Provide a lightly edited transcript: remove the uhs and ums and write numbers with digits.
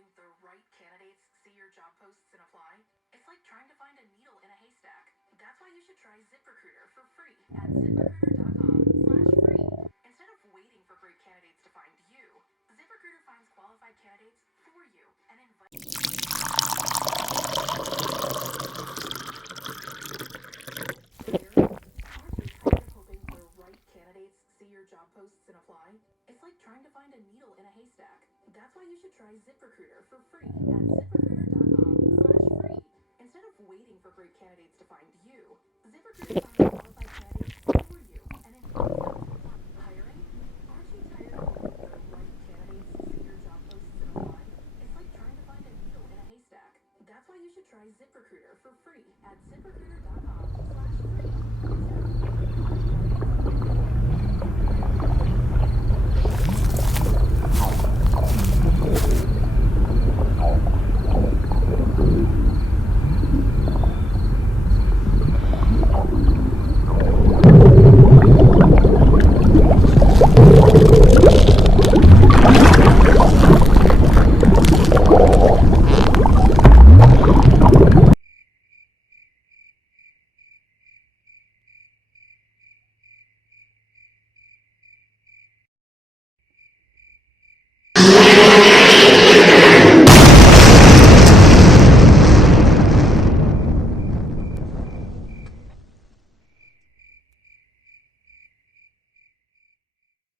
hoping the right candidates see your job posts and apply? It's like trying to find a needle in a haystack. That's why you should try ZipRecruiter for free at ziprecruiter.com/free. Instead of waiting for great candidates to find you, ZipRecruiter finds qualified candidates for you and invites hoping the right candidates see your job posts and apply? It's like trying to find a needle in a haystack. That's why you should try ZipRecruiter for free at ziprecruiter.com/free. Instead of waiting for great candidates to find you, ZipRecruiter finds qualified